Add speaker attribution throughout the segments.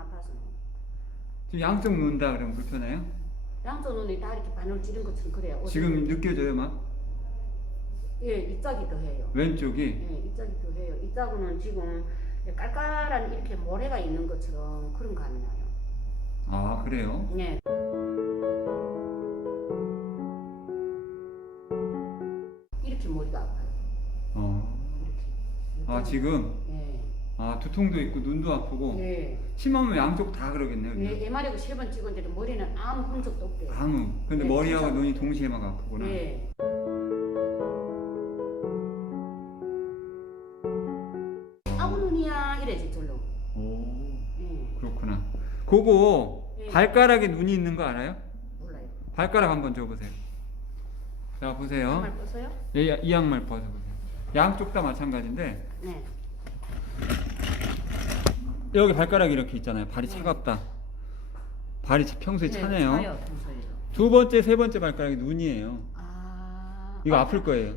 Speaker 1: 아파서
Speaker 2: 지금 양쪽 누운다 그러면 불편해요?
Speaker 1: 양쪽 눈이 다 이렇게 바늘 찌른 것처럼 그래요.
Speaker 2: 지금 느껴져요 막?
Speaker 1: 예 이쪽이 더 해요.
Speaker 2: 왼쪽이?
Speaker 1: 예 이쪽이 더 해요. 이쪽은 지금 깔깔한 이렇게 모래가 있는 것처럼 그런 감이 나요.
Speaker 2: 아 그래요?
Speaker 1: 예. 이렇게 머리가 아파요.
Speaker 2: 어.
Speaker 1: 이렇게.
Speaker 2: 아 지금
Speaker 1: 예.
Speaker 2: 아 두통도 있고 눈도 아프고
Speaker 1: 예.
Speaker 2: 심하면 양쪽 다 그러겠네요. 그냥.
Speaker 1: 예, MR이고 세 번 찍었는데도 머리는 아무 흔적도 없대요.
Speaker 2: 아무. 근데
Speaker 1: 네,
Speaker 2: 머리하고
Speaker 1: 진짜.
Speaker 2: 눈이 동시에 막 아프구나.
Speaker 1: 예. 아무 눈이야 이래지 절로.
Speaker 2: 오
Speaker 1: 예.
Speaker 2: 그렇구나. 그거
Speaker 1: 예.
Speaker 2: 발가락에 눈이 있는 거 알아요?
Speaker 1: 몰라요.
Speaker 2: 발가락 한번 줘보세요. 자 보세요.
Speaker 1: 정말 벗어요?
Speaker 2: 이, 이 양말 벗어보세요. 양쪽 다 마찬가지인데
Speaker 1: 네.
Speaker 2: 여기 발가락이 이렇게 있잖아요. 발이
Speaker 1: 네.
Speaker 2: 차갑다. 발이 차- 평소에
Speaker 1: 네,
Speaker 2: 차네요.
Speaker 1: 차요, 평소에도.
Speaker 2: 두 번째, 세 번째 발가락이 눈이에요.
Speaker 1: 아.
Speaker 2: 이거
Speaker 1: 아,
Speaker 2: 아플 거예요.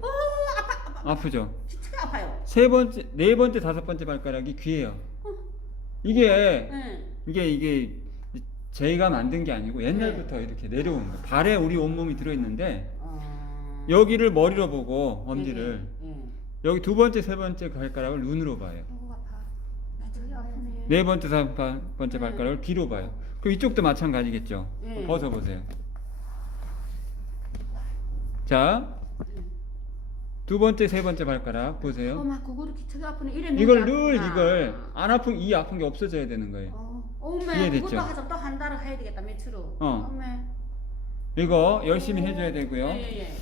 Speaker 2: 아프죠?
Speaker 1: 진짜 아파요.
Speaker 2: 세 번째, 네 번째, 다섯 번째 발가락이 귀예요. 이게
Speaker 1: 네.
Speaker 2: 이게 이게 저희가 만든 게 아니고 옛날부터 이렇게 내려온 거. 발에 우리 온몸이 들어 있는데
Speaker 1: 어...
Speaker 2: 여기를 머리로 보고 엄지를. 여기 두 번째, 세 번째 발가락을 눈으로 봐요.
Speaker 1: 어, 아파. 나 저기 아프네.
Speaker 2: 네 번째, 다섯 번째
Speaker 1: 음.
Speaker 2: 발가락을 귀로 봐요. 그럼 이쪽도 마찬가지겠죠.
Speaker 1: 예.
Speaker 2: 벗어 보세요. 자, 두 번째, 세 번째 발가락 보세요.
Speaker 1: 어마 그거 이렇게 저기 아프네. 이래
Speaker 2: 이걸 늘 이걸 안 아픈 이 아픈 게 없어져야 되는 거예요.
Speaker 1: 어, 어메
Speaker 2: 이해됐죠?
Speaker 1: 그것도 하자 또 한 달을 해야 되겠다 며칠로.
Speaker 2: 어.
Speaker 1: 어메.
Speaker 2: 이거 열심히 해줘야 되고요.
Speaker 1: 예, 예.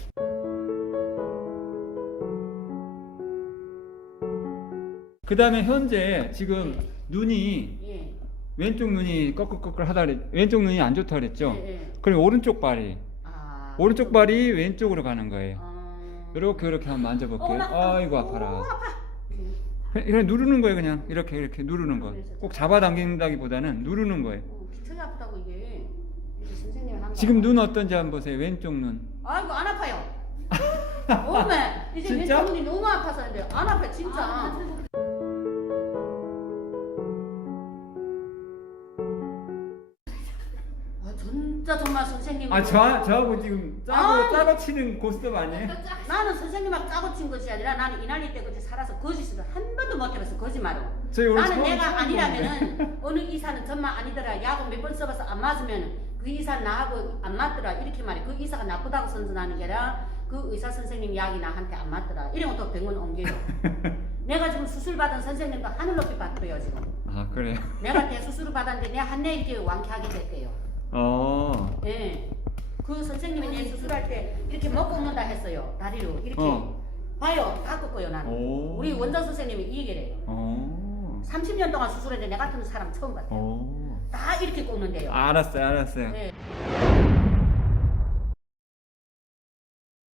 Speaker 2: 그 다음에 현재 지금 눈이
Speaker 1: 예.
Speaker 2: 왼쪽 눈이 꺼끌꺼끌 하다 그랬, 왼쪽 눈이 안 좋다 그랬죠?
Speaker 1: 예, 예.
Speaker 2: 그럼 오른쪽 발이
Speaker 1: 아.
Speaker 2: 오른쪽 발이 왼쪽으로 가는 거예요.
Speaker 1: 어.
Speaker 2: 이렇게 이렇게 한번 만져볼게요.
Speaker 1: 어, 나-
Speaker 2: 아이고
Speaker 1: 어,
Speaker 2: 아파라.
Speaker 1: 아파.
Speaker 2: 그냥 그냥 누르는 거예요 그냥 이렇게 이렇게 누르는 거. 꼭 잡아당긴다기보다는 누르는 거예요.
Speaker 1: 어, 아프다고 이게. 한.
Speaker 2: 지금 눈 어떤지 한번 보세요. 왼쪽 눈.
Speaker 1: 아이고 안 아파요. 어메 이제
Speaker 2: 진짜?
Speaker 1: 왼쪽 눈이 너무 아파서 근데 안 아파 진짜. 아 진짜 정말 선생님.
Speaker 2: 아 저, 저하고 지금 짜고
Speaker 1: 아이.
Speaker 2: 짜고 치는 고스톱 아니에요?
Speaker 1: 나는 선생님하고 짜고 친 것이 아니라 나는 이난이 때까지 살아서 거짓을 한 번도 못 해봤어 거짓말로.
Speaker 2: 저희 오늘
Speaker 1: 나는
Speaker 2: 처음
Speaker 1: 내가 아니라면은 어느 의사는 정말 아니더라 약을 몇번 써봐서 안 맞으면 그 의사 나하고 안 맞더라 이렇게 말해 그 의사가 나쁘다고 선전하는 게 아니라 그 의사 선생님 약이 나한테 안 맞더라 이러면 또 병원 옮겨요 내가 지금 수술 받은 선생님도 하늘 높이 받고요 지금
Speaker 2: 아 그래요.
Speaker 1: 내가 대수술을 받았는데 내 한내 이렇게 완쾌하게 됐대요
Speaker 2: 어.
Speaker 1: 예. 그 선생님이 내 수술할 때 이렇게 먹고 먹는다 했어요 다리로 이렇게
Speaker 2: 어.
Speaker 1: 봐요 다 꺾어요 나는
Speaker 2: 오.
Speaker 1: 우리 원장 선생님이 이 얘기를 해요
Speaker 2: 어.
Speaker 1: 30년 동안 수술했는데 내 같은 사람 처음 봤어요
Speaker 2: 어.
Speaker 1: 다 이렇게 꺾는데요.
Speaker 2: 알았어요, 알았어요.
Speaker 1: 네.